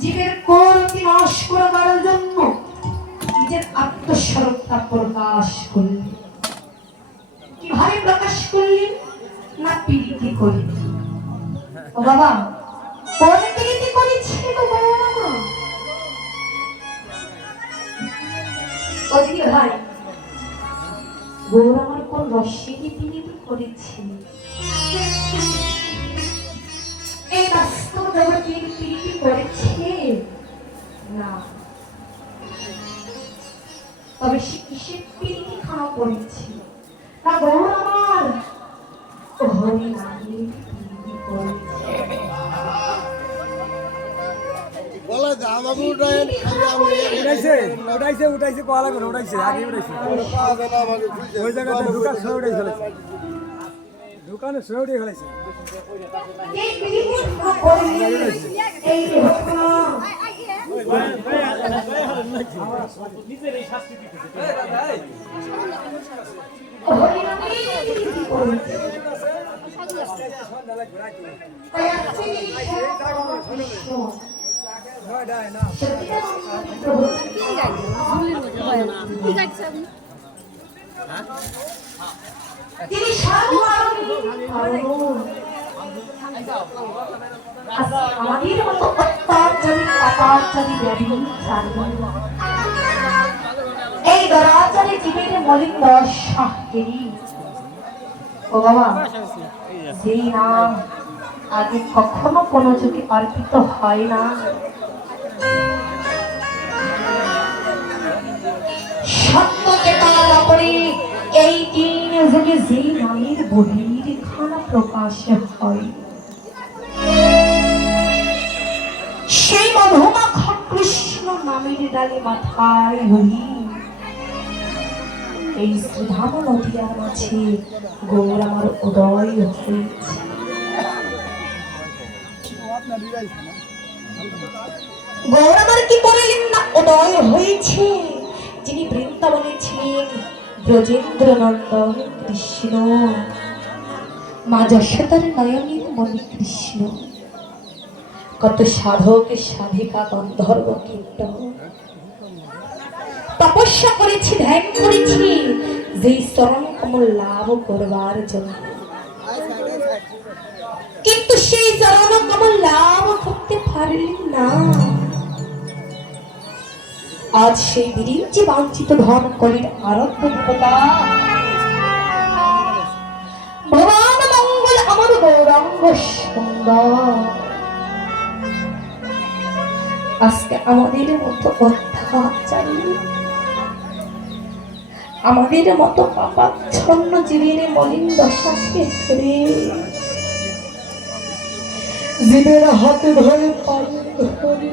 জীবের কোরকে নাশ করার জন্য নিজের আত্মস্বরূপটা প্রকাশ করলেন। কিভাবে প্রকাশ করলেন? না প্রীতি করলেন। ও বাবা, কোন প্রীতি করেছে গো বাবা? ও দিদি ভাই, গৌর আমার কোন রসিকে প্রীতি করেছে? এই বাস্তব জগতের প্রীতি করেছে না, তবে সে কিসের প্রীতি খাওয়া করেছে? না গৌর আমার হরি নামের প্রীতি করেছে। বলা জামাবু উঠাইছে কলা করে উঠাইছে আগে উঠাইছে ওই জায়গাতে দোকান সরে উঠে ফেলেছে, দোকানে সরে উঠে ফেলেছে। তিনি আমাদের মতো অত্যাচারী পাপাচারী এই দরাচারী জীবের মলিন দশাকেরই ও বাবা, যেই নাম আগে কখনো কোনো চোখে অর্পিত হয় না, সত্যকে তারা করে এই দিন যুগে যেই নামের বহির খানা প্রকাশ হয়, সেই মধুমাখা কৃষ্ণ নামের ডালে মাথায় হরি এই শ্রীধাম নদিয়ার মাঝে গৌর আমার উদয় হয়েছে। গৌর আমার কি বললেন না উদয় হয়েছে? যিনি বৃন্দাবনে ছিলেন ব্রজেন্দ্র নন্দন কৃষ্ণ, মা যশোদার নয়নের মণি কৃষ্ণ, কত সাধক সাধিকা গন্ধর্ব কীর্তন তপস্যা করেছি, ধ্যান করেছি যেই চরণ কমল লাভ করবার জন্য, কিন্তু সেই চরণ কমল লাভ করতে পারলেন না। আজ সেই বিরিঞ্চি বাঞ্ছিত ধন কলির আরব্ধ দেবতা ভগবান মঙ্গল আমার গৌরাঙ্গ সুন্দর আজকে আমাদের মতো অত্যাচারী, আমাদের মতো পাপাচ্ছন্ন জীবের মলিন দশাকে ফেরে জীবের হাতে ধরে পালন করে